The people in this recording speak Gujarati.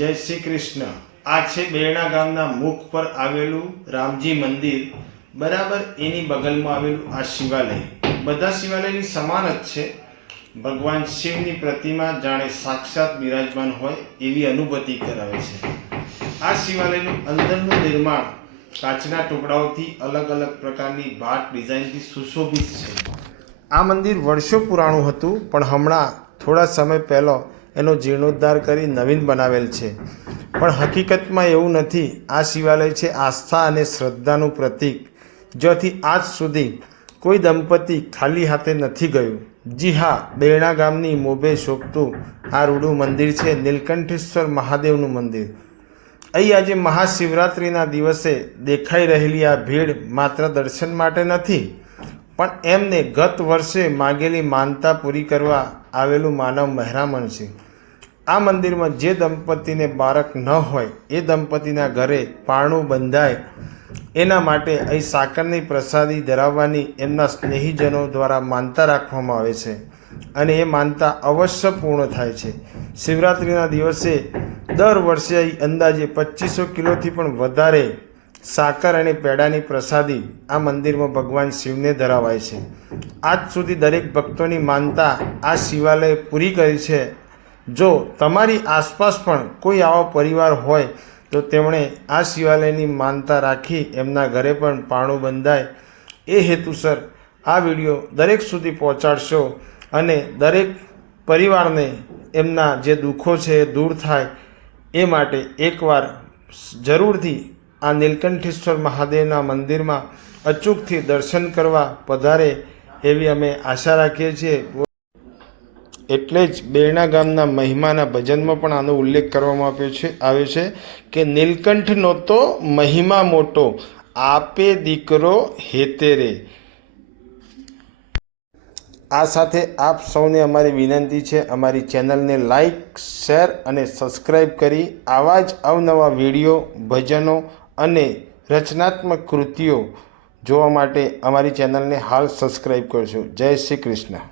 જય શ્રી કૃષ્ણ। આ છે બેરણા ગામના મુખ પર આવેલું રામજી મંદિર, બરાબર એની બગલમાં આવેલું આ શિવાલય। બધા શિવાલયની સમાન જ છે। ભગવાન શિવની પ્રતિમા જાણે સાક્ષાત બિરાજમાન હોય એવી અનુભૂતિ કરાવે છે। આ શિવાલયનું અંદરનું નિર્માણ કાચના ટુકડાઓથી અલગ અલગ પ્રકારની ભાત ડિઝાઇનથી સુશોભિત છે। આ મંદિર વર્ષો પુરાણું હતું, પણ હમણાં થોડા સમય પહેલાં એનો જીર્ણોદ્ધાર કરી નવીન બનાવેલ છે। પણ હકીકતમાં એવું નથી। આ શિવાલય છે આસ્થા અને શ્રદ્ધાનું પ્રતીક, જ્યાંથી આજ સુધી કોઈ દંપતી ખાલી હાથે નથી ગયું। જી હા, બેરણા ગામની મોભે શોભતું આ રૂડું મંદિર છે નીલકંઠેશ્વર મહાદેવનું મંદિર। અહીં આજે મહાશિવરાત્રિના દિવસે દેખાઈ રહેલી આ ભીડ માત્ર દર્શન માટે નથી, પણ એમને ગત વર્ષે માગેલી માનતા પૂરી કરવા આવેલું માનવ મહેરામણ છે। આ મંદિરમાં જે દંપતીને બાળક ન હોય એ દંપતીના ઘરે પારણું બંધાય એના માટે અહીં સાકરની પ્રસાદી ધરાવવાની એમના સ્નેહીજનો દ્વારા માનતા રાખવામાં આવે છે, અને એ માનતા અવશ્ય પૂર્ણ થાય છે। શિવરાત્રિના દિવસે દર વર્ષે અહીં અંદાજે 2500 કિલોથી પણ વધારે સાકર અને પેડાની પ્રસાદી આ મંદિરમાં ભગવાન શિવને ધરાવાય છે। આજ સુધી દરેક ભક્તોની માનતા આ શિવાલયે પૂરી કરી છે। જો તમારી આસપાસ પણ કોઈ આવો પરિવાર હોય તો તેમણે આ શિવાલયની માનતા રાખી એમના ઘરે પણ પારણું બંધાય એ હેતુસર આ વિડીયો દરેક સુધી પહોંચાડશો, અને દરેક પરિવારને એમના જે દુઃખો છે એ દૂર થાય એ માટે એકવાર જરૂરથી આ નીલકંઠેશ્વર મહાદેવના મંદિરમાં અચૂકથી દર્શન કરવા પધારે એવી અમે આશા રાખીએ છીએ। એટલે જ બેરણા ગામના મહિમાના ભજનમાં પણ આનો ઉલ્લેખ કરવામાં આવ્યો છે કે નીલકંઠનો તો મહિમા મોટો, આપે દીકરો હેતેરે। આ સાથે આપ સૌને અમારી વિનંતી છે, અમારી ચેનલને લાઈક, શેર અને સબસ્ક્રાઈબ કરી આવા જ અવનવા વિડીયો, ભજનો અને રચનાત્મક કૃતિઓ જોવા માટે અમારી ચેનલને હાલ સબસ્ક્રાઈબ કરજો। જય શ્રી કૃષ્ણ।